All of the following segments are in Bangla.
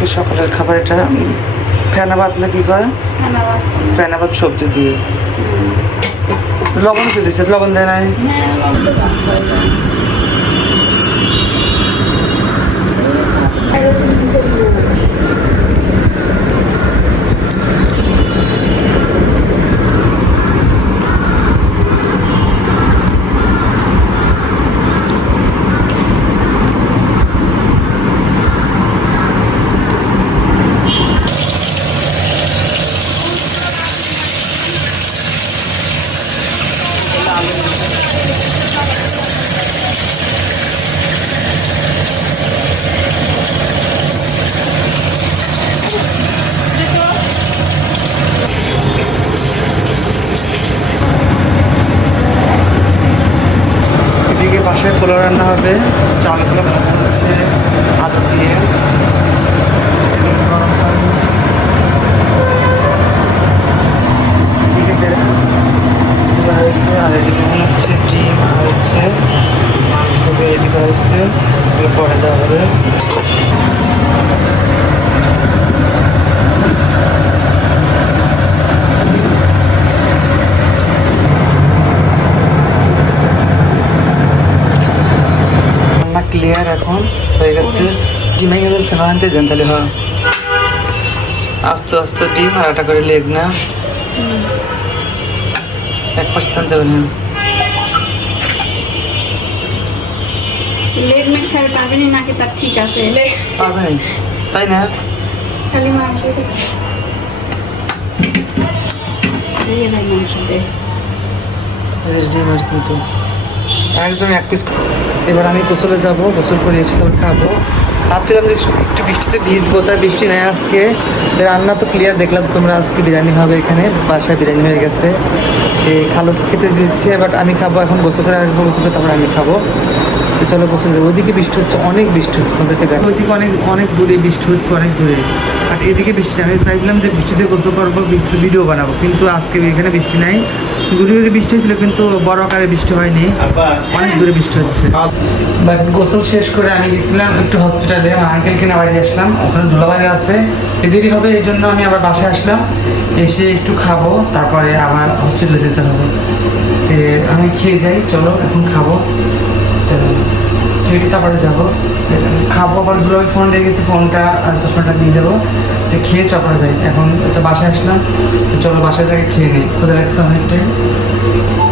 আজকে সকালের খাবার এটা ফেনাবাদ না কি কয় ফেনাবাদ সবজি দিয়ে লবণ তো দিছে লবণ দেয় নাই এদিকে বাসায় পোলা রান্না হবে চালগুলো ভাজা হচ্ছে আলু দিয়ে এদিকে গরম পানি এদিকে বেড়ে হয়েছে আর এদিকে মনে হচ্ছে ডিম আর হচ্ছে মাংস রেডি হয়েছে এগুলো পরে দেওয়া হবে ক্লিয়ার এখন হয়ে গেছে ডিমে গেলে সেনা আনতে দেন তাহলে হ্যাঁ আস্তে আস্তে ডিম আর একটা করে লেগ না 1% দেবেন লেগ মেট খাবে পারবেনি নাকি তার ঠিক আছে পারবেন তাই না খালি মাংস দিয়ে ভাই মাংস দে ডিম আর কিন্তু একদম 1 পিস এবার আমি গোসলে যাব গোসল করে এসে তারপর খাবো ভাবছিলাম যে একটু বৃষ্টিতে ভিজবো তাই বৃষ্টি নেই আজকে রান্না তো ক্লিয়ার দেখলাম তোমরা আজকে বিরিয়ানি হবে এখানে বাসায় বিরিয়ানি হয়ে গেছে এই খালুকে খেতে দিচ্ছে বাট আমি খাবো এখন গোসল করে আসবো গোসল করে তারপর আমি খাবো তো চলো গোসল যাবো ওইদিকে বৃষ্টি হচ্ছে অনেক বৃষ্টি হচ্ছে তোমাদেরকে দেখো ওইদিকে অনেক অনেক দূরে বৃষ্টি হচ্ছে অনেক দূরে আর এদিকে বৃষ্টি আমি চাইছিলাম যে বৃষ্টিতে গোসল করবো ভিডিও বানাবো কিন্তু আজকে এখানে বৃষ্টি নাই দূরে দূরে বৃষ্টি হয়েছিল কিন্তু বড় আকারে বৃষ্টি হয়নি অনেক দূরে বৃষ্টি হচ্ছে বাট গোসল শেষ করে আমি গেছিলাম একটু হসপিটালে আমার আঙ্কেলকে না বাড়ি আসলাম ওখানে ধুলাবাড়ি আছে দেরি হবে এই জন্য আমি আবার বাসায় আসলাম এসে একটু খাবো তারপরে আবার হসপিটালে যেতে হবে তো আমি খেয়ে যাই চলো এখন খাবো তো খেয়ে তারপরে যাবো খাবো আবার দুলাভাই ফোন রেখেছি ফোনটা আর চশমাটা নিয়ে যাবো তো খেয়ে তারপরে যাই এখন তো বাসায় আসলাম তো চলো বাসায় যাকে খেয়ে নিই কোথায় লাগছে অনেকটাই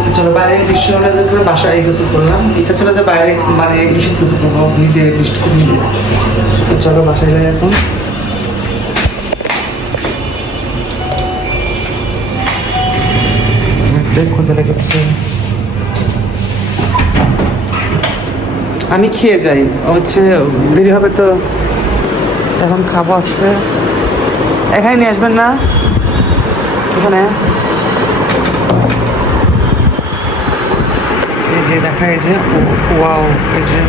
তো চলো বাইরে বৃষ্টি হলে করে বাসায় গোসল করলাম ইচ্ছা ছিল যে বাইরে মানে ইসে গোসল করবো ভিজে বৃষ্টিতে ভিজে তো চলো বাসায় যাই এখন কোথায় লেগেছে আমি খেয়ে যাই হচ্ছে দেরি হবে তো এখন খাবো আসবে এখানে নিয়ে আসবেন না এখানে এই যে দেখা এই যে ওয়াও এই যে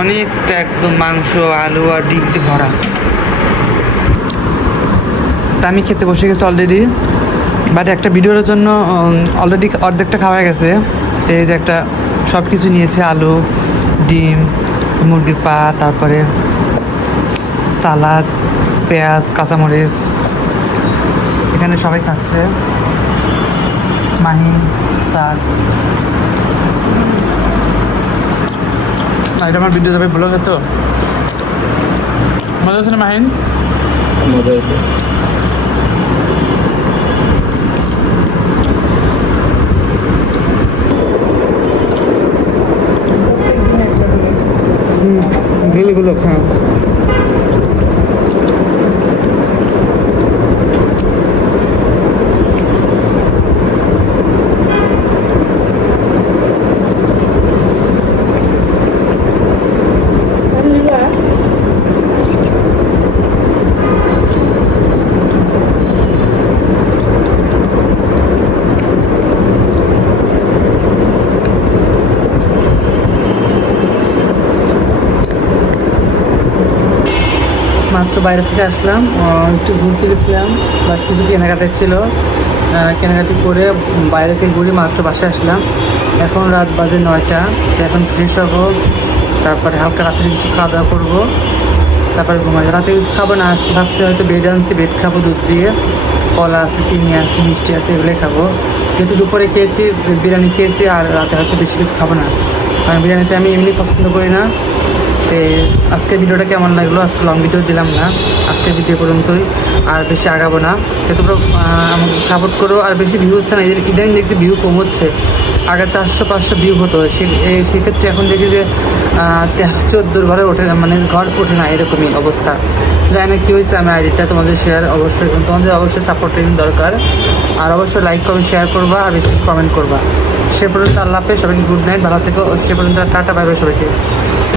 অনেকটা একদম মাংস আলু আর ডিম দিয়ে ভরা তা আমি খেতে বসে গেছি অলরেডি বাট একটা ভিডিওর জন্য অলরেডি অর্ধেকটা খাওয়া গেছে এই যে একটা সব কিছু নিয়েছে আলু ডিম মুরগির পা তারপরে সালাদ পেঁয়াজ কাঁচামরিচ এখানে সবাই খাচ্ছে মাহিন সাদ এটা আমার ভিডিও যাবে ব্লগে তো মজা আছে না মাহিন মজা আছে গ্রিলগুলো খাও মাত্র বাইরে থেকে আসলাম একটু ঘুরতে গেছিলাম বাট কিছু কেনাকাটা ছিল কেনাকাটি করে বাইরে থেকে ঘুরে মাত্র বাসায় আসলাম এখন রাত বাজে 9টা তো এখন ফ্রেশ হবো তারপরে হালকা রাত্রে কিছু খাওয়া দাওয়া করবো তারপর ঘুমাই। রাতে কিছু খাবো না, আজকে ভাবছি হয়তো বেড আনছি, বেড খাবো দুধ দিয়ে, কলা আছে, চিনি আছে, মিষ্টি আছে, এগুলোই খাবো। যেহেতু দুপুরে খেয়েছি, বিরিয়ানি খেয়েছি, আর রাতে হয়তো বেশি কিছু খাবো না, কারণ বিরিয়ানিতে আমি এমনি পছন্দ করি না। তো আজকে ভিডিওটা কেমন লাগলো, আজকে লং ভিডিও দিলাম না, আজকে ভিডিও পর্যন্তই, আর বেশি আগাবো না। তো তোমরা আমাকে সাপোর্ট করো, আর বেশি ভিউ হচ্ছে না, ইদানিং দেখতে ভিউ কম হচ্ছে। আগে 400-500 ভিউ হতো, সেক্ষেত্রে এখন দেখি যে 13-14 ঘরে ওঠে, মানে ঘর ওঠে না, এরকমই অবস্থা। জানি না কী হয়েছে, আমি আইডিটা তোমাদের শেয়ার অবশ্যই, তোমাদের অবশ্যই সাপোর্টিং দরকার, আর অবশ্যই লাইক কমেন্ট শেয়ার করবা, আর বেশি কমেন্ট করবা। সে পর্যন্ত আল্লাহ হাফেজ, সবাইকে গুড নাইট, ভালো থেকো। সে পর্যন্ত টাটা, বাই বাই সবাইকে।